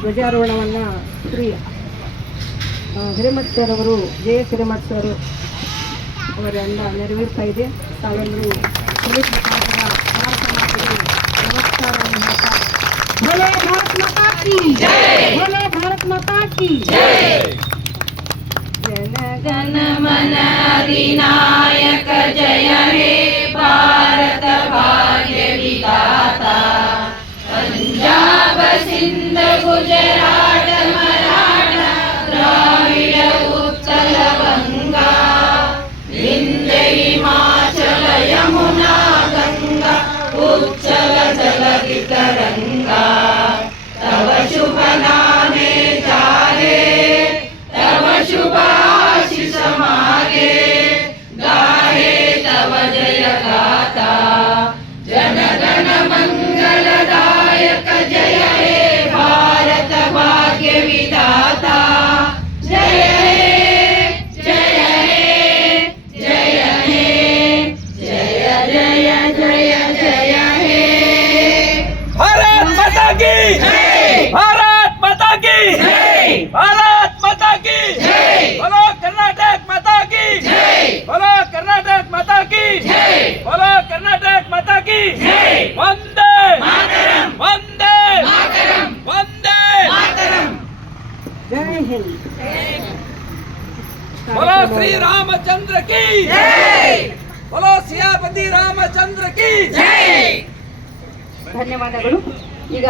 ಧ್ವಜಾರೋಹಣವನ್ನು Shri Hiremath sir ಅವರು JS Hiremath sir ಅವರೆಲ್ಲ ನೆರವೇರ್ತಾ ಇದೆ. ತಾವೆಲ್ಲರೂ ಪೊಲೀಸ್ ಮುಖಾಂತರ ನಮಸ್ಕಾರವನ್ನು ಹೇಳ್ತಾ ಭೋಲೆ ಭಾರತ್ ಮಾತಾ ಕಿ ಜೈ, ಭೋಲೆ ಭಾರತ್ ಮಾತಾ ಕಿ ಜೈ. ಜನ ಗಣ ಮನ ಅಧಿನಾಯಕ ಜಯ ಹೇ ಭಾರತ ಭಾಗ್ಯ ವಿಧಾತಾ. ಪಂಜಾಬ ಸಿಂಧ ಗುಜರಾಟ ಮರಾಠ ದ್ರಾವಿಡ ಉತ್ಕಲ ಗಂಗಾ ವಿಂಧ್ಯ ಹಿಮಾಚಲ ಯಮುನಾ ಗಂಗಾ ಉಚ್ಚಲ ಜಲಧಿ ತರಂಗಾ. ತವ ಶುಭ ನಾಮೆ ಜಾಗೆ ತವ ಶುಭ ಆಶೀष ಮಾಗೆ ಗಾಹೆ ತವ ಜಯ ಗಾತಾ. ಜನ ಗಣ ಮಂಗಲದಾಯಕ ಜಯ ಹೇ ಭಾರತ ಭಾಗ್ಯ ವಿಧಾತಾ. ಜಯ ಹೇ ಜಯ ಹೇ ಜಯ ಹೇ ಜಯ ಜಯ ಜಯ ಜಯ ಹೇ. भारत माता की जय, भारत माता की जय, भारत माता की जय. बोलो कर्नाटक माता की जय, बोलो कर्नाटक माता की जय, बोलो कर्नाटक माता की जय. वंदे मातरम, वंदे मातरम, वंदे मातरम. जय हिंद. बोलो श्री रामचंद्र की जय, बोलो सियापति रामचंद्र की जय. ಧನ್ಯವಾದಗಳು. ಈಗ